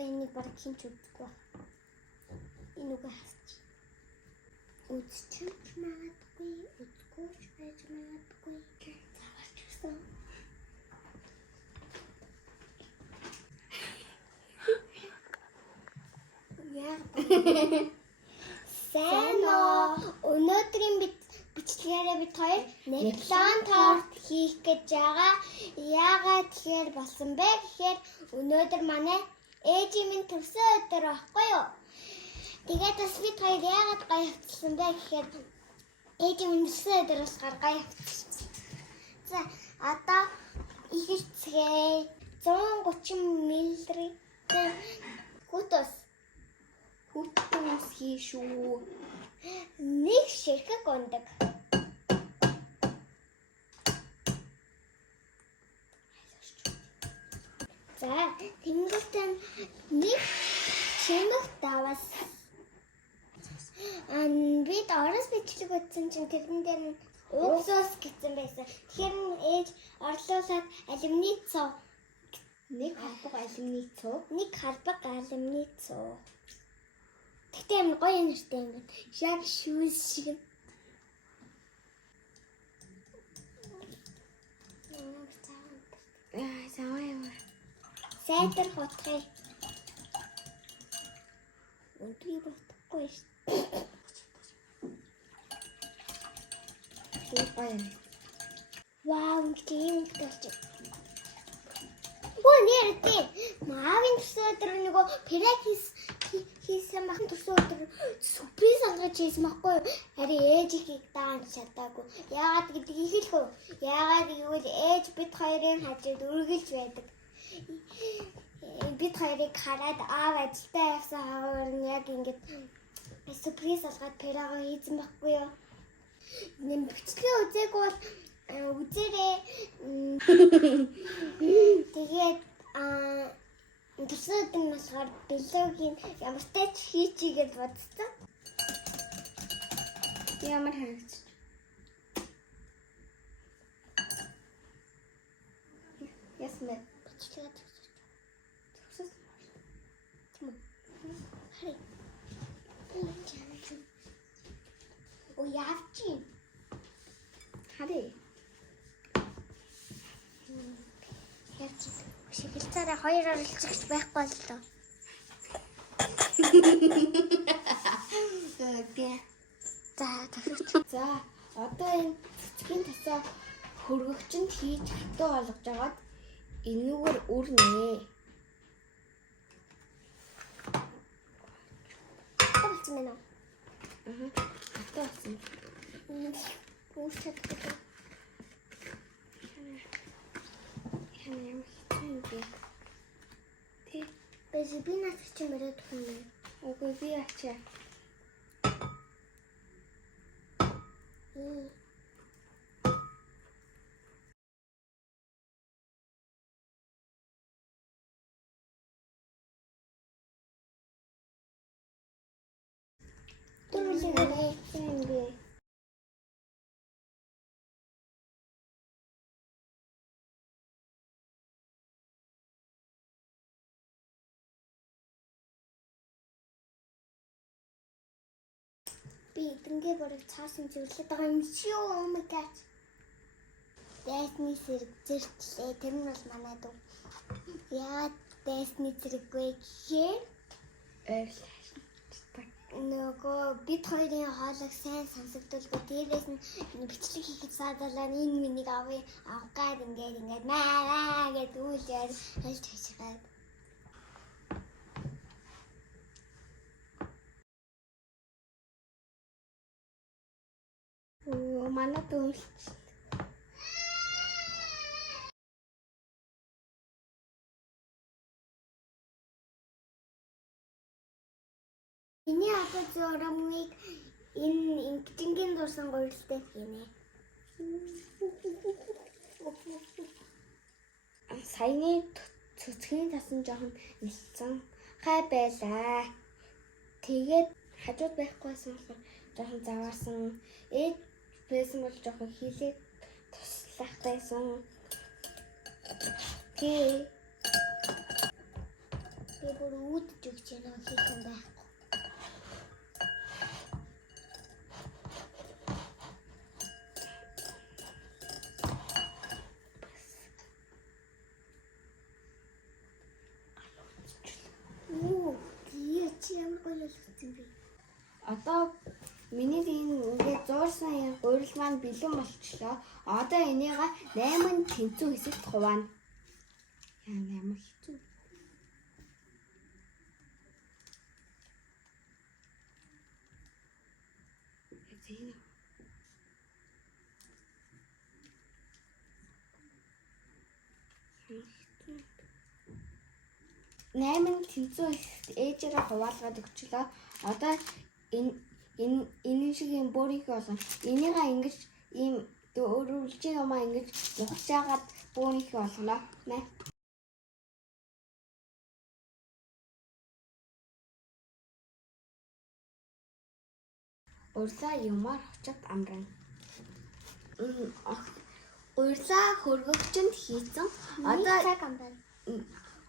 Одоо энийг бараг хинч үздэг ба. Энэ үгээ хасч. Үзчих магадгүй, үзгүйч байж магадгүй. Заварч гисэн. Сайн уу? Өнөөдрийн бичлэгээрээ бид хоёр Нептун торт хийх гэж байгаа. Яагаад тэгэхээр болсон бэ гэхээр өнөөдөр манай ээжийн минь төрсөн өдөр байхгүй юу? Тэгээд бас бид хоёр яагаад гайхчихсан бэ гэхээр ээжийн минь төрсөн өдөр болохоор гайхчихсан. За одоо ихэлцгээ 130 мл хүтус хийшүү. Нэг ширхэг ундаг. За тэнгуүтэн нэг чимэг давас. Бид орос бичлэг үзсэн чинь тэрэн дээр нь уксус гэсэн байсан. Тэгэхээр ээж орлуулад алюминицо нэг халбаг алюминицо. Тэгтээ юм гоё нэртэй юм. Яг шүүс шиг. Сайтар хотхой. Өндрий бодохгүй шүү. Вау, тийм гэж. Нэртэй. Маавын төрсөн өдөр нөгөө пирог хийсэн махан төрсөн өдөр сюрприз ангаж хийсэн байхгүй юу? Харин ээж ихийг даан чадаагүй. Яагаад гэдгийг хэлэх үү? Яагаад гэвэл ээж бид хоёрын хажууд үргэлж байдаг. Бид хоёрыг хараад аав ажилдаа явсан хавар нь яг ингэж сюрприз алгаад пирог хийсэн байхгүй юу? Нэм бичлэгээ үзээгүй бол үзээрэй. Тэгээд төрсөн өдөр нь болохоор бэлогийн ямар ч тач хийчихгээд бодсон. Ямар харагч. Ясмэ бичлэгээ төгсөж. Хай. О яавчи. Харъя. Шигэлцээрээ хоёр оролцогч байхгүй л доо. За, одоо энэ цэцгийн тасаа хөргөгчөнд хийж хатуу болгож агаад энүүгээр үрнэ. Болчихсон байна уу? Хатуу болсон. Үүсэт гэдэг. Бэжи би нас чи мөрөд хүн. Окей би ачаа. Түлхэлээ ингэ. Би эдэнгээ барыг цаасан зөвлөд байгаа юм шүү. Oh my god. Дэсний зэрэг зэрчлээ. Тэр нь бол манай дүү. Яа дэсний зэрэггүй гэхээр нөгөө бид хоёрын хоолойг сайн сонсогдуулгүй. Дээрээс нь бичлэг хийхэд саадалаа энэ миний авах гад ингээд маа гэд үүлээд хэлж хичээд. Манай дүү Миний апа зурамыг энэ ингийн дурсан гуйлтай хийнэ. Саяны цэцгийн тасан жоохон нэлсэн хай байлаа. Тэгээд хажууд байхгүйсэн болохоор жоохон заваарсан. Ээж байсан бол жоохон хилээд туслах байсан. Окей. Би бүр үүдэж өгч яана хийх юм байхгүй. Одоо миний энэ ингээд зуурсан гурил маань бэлэн болчихлоо. Одоо энийг 8 тэнцүү хэсэгт хуваана. Яа ямар хэцүү. Эцэг. 8 тэнцүү хэсэгт ээжээрээ хуваалгаад өгчлөө. Одоо энэ шиг юм бүрийг болгоно. Энийг ингэж ийм дөрвөлж юмаа ингэж нухчаагаад бүрийг болгоно. Нэ. Урьлаа юмар очоод амрана. Урьлаа хөргөгчөнд хийцэн. Одоо цаг амраа.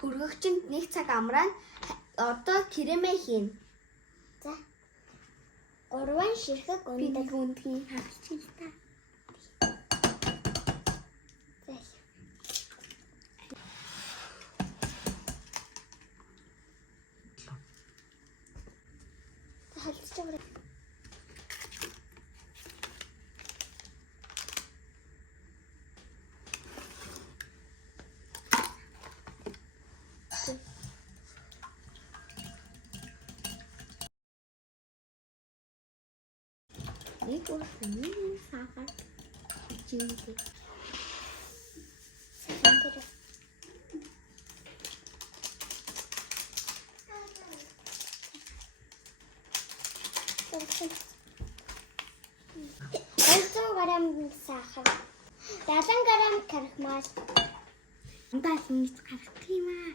Хөргөгчөнд 1 цаг амраана. Одоо кремээ хийнэ. За. Урван ширхэг ундаг үндгийн харчих та. Халдчих юм. Нэг үгүй сахар чимээ. Грамм сахар. 70 грамм крахмал. Ундаа ингэж гарах юм аа.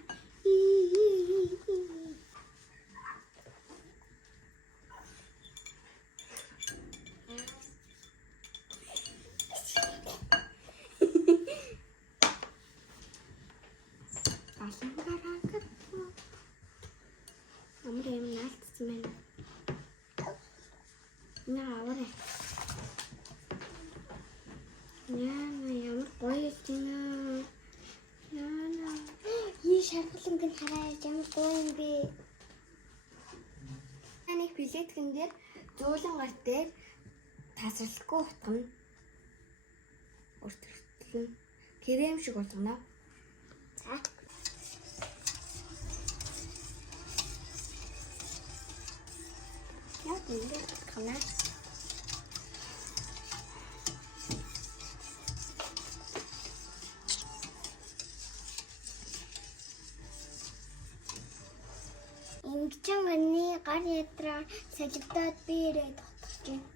Амар юм наалтсан байна. Яаваа. Ямар гоё юм. Яна. Ий шархланг хараа ямар гоё юм бэ. Нэг билетгэн дээр зуулан гарт дээр тасралтгүй утгана. Өртөлтөн крем шиг болгоно. За. Яа гэдэг канаа. Ингчэн ганы гар ядраа салгидаад би ирээд тогтолж байна.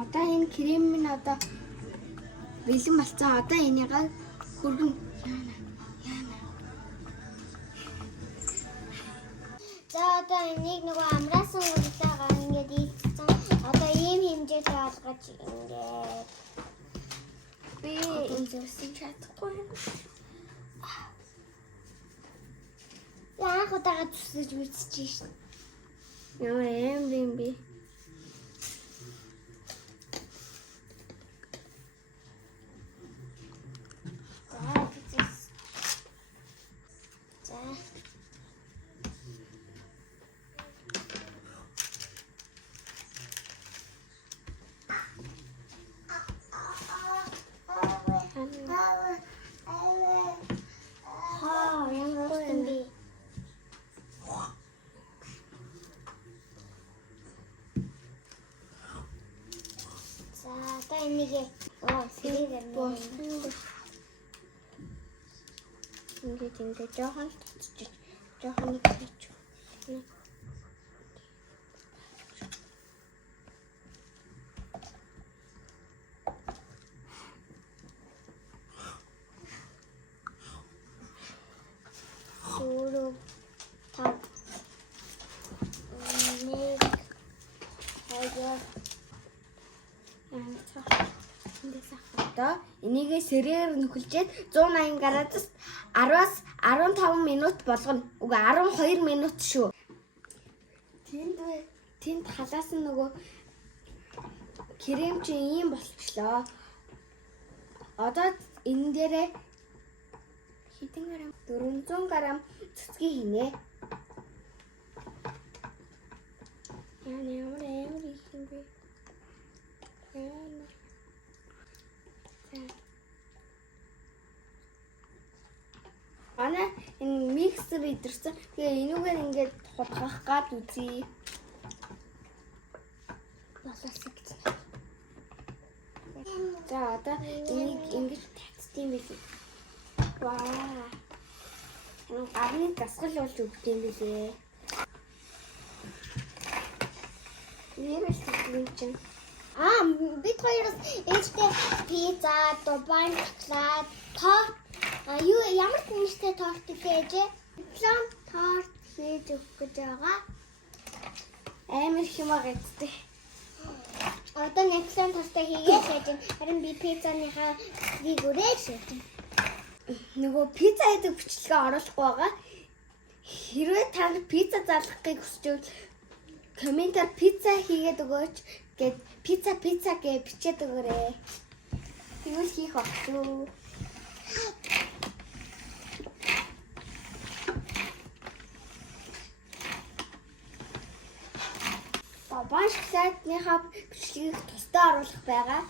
Одоо энэ крем минь одоо бэлэн болцсон. Одоо энийг хөргөн За одоо энийг нөгөө амраасан урьлаагаа ингээд ийдсэн. Одоо ийм хэмжээтэй болгож ингээд би зөвсөн чадахгүй. яах удаага зүсэж үзчихэж шин. Ямар юм бэ? За одоо энийг сэрээр Боссон. Ингээд жоохон туцчих. Жоохон нэг хийчих. Дөрөв, тав, нэг, хоёр, одоо энийгээ сэрээр нөхөлжээд 180 градуст 10-аас 15 минут болгоно. Үгүй 12 минут шүү. Тэнд халаас нь нөгөө крем чинь ийм болчихлоо. Одоо энэ дээрээ хэдэн грамм 400 грамм цэцгий хийнэ. Ямар их юм бэ? Манай энэ миксер идэрсэн. Тэгээ энүүгээр ингээд хутгах гад үзье. боловсог гэж. За одоо энийг ингэж татдсан билээ. Ваа. Гарны дасгал болж өгдөг юм билээ. Нэрэл тэгвэл чинь Бид хоёроос ээжтэй пицца, дубайн шоколад, торт ямар нэртэй торт гэж план торт хийж өгөх гэж байгаа. амар хямаа гэдтэй. Одоо нэглэн тостой хийгээд байж байна. Харин би пиццаныхаа цэцгийг үрээд шийдэж байна. Нөгөө пицца хийдэг бичлэгээ оруулахгүй байгаа. Хэрвээ та пицца залгахыг хүсчвэл комментар пицца хийгээд өгөөч гэд пицца гэж бичээд өгөөрэй. Тэгвэл хийх баггүй. Бааш шоколадныхаа бичлэгийг тусдаа оруулах байгаа.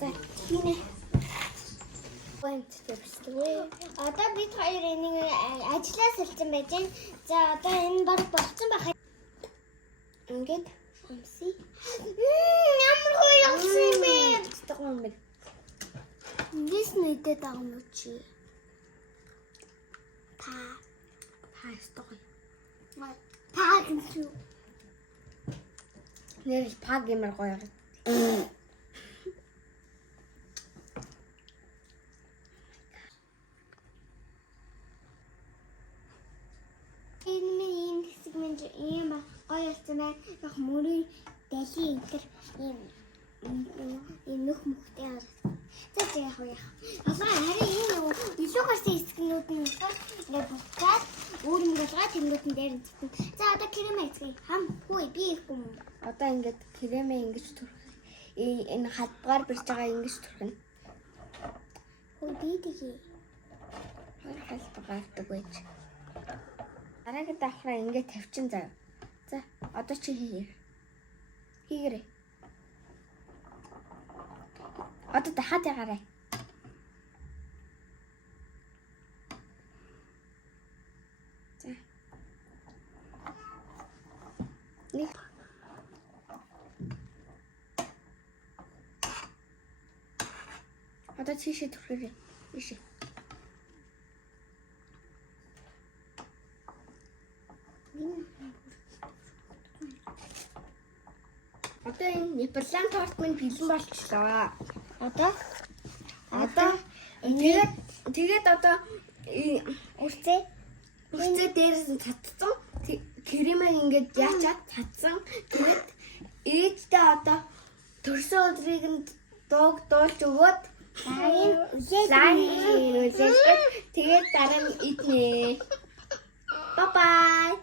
За, хийнэ. Одоо бид хоёр энийг ажиллаа сэлсэн байж байна. За одоо энэ баг болцсон байх. Ингээд Хамси. Ямар хөөсөн юм бэ? тагман мэд. Эндээс нүдэд байгаа юм чи. Пастогой. Паа гэж юу? Нэр паг юмар гоё. Энэ ийм хэсэг мэн ийм гоё болсон байна. Яг мөрийн дали энтер ийм нөх мөхтэй аа. За яг яг. Одоо харин энэ илүү гарсан хэсгнүүд нь ингээд буцаад өөр юм болгоод тэнгуүтэн дээр зүтэн. За одоо крем эцгээ хам хүй би ихгүй юм. Одоо ингээд кремээ ингэж түрх. Энэ хадгаар бирж байгаа ингэж түрхнэ. Хүй би тгий. Хальтгаардаг байж. Дараагийн давхраа ингээд тавьчин заяа. За, одоо чи хийе. Хийгэрэй. Одоо дахиад ягараа. За. Нэг. Одоо чишээ түрхээрэй. Ишээ. Одоо энэ Неаполитан торт минь бэлэн болчихлоо. Одоо тэгээд одоо үрцээ үрцээ дээрээс нь татсан кремээ ингээд яачаад татсан. Тэгээд ээжтэй одоо төрсөн өдрийг нь дуулж өгөөд лайн үлээгээд тэгээд дараа нь иднэ. Bye bye.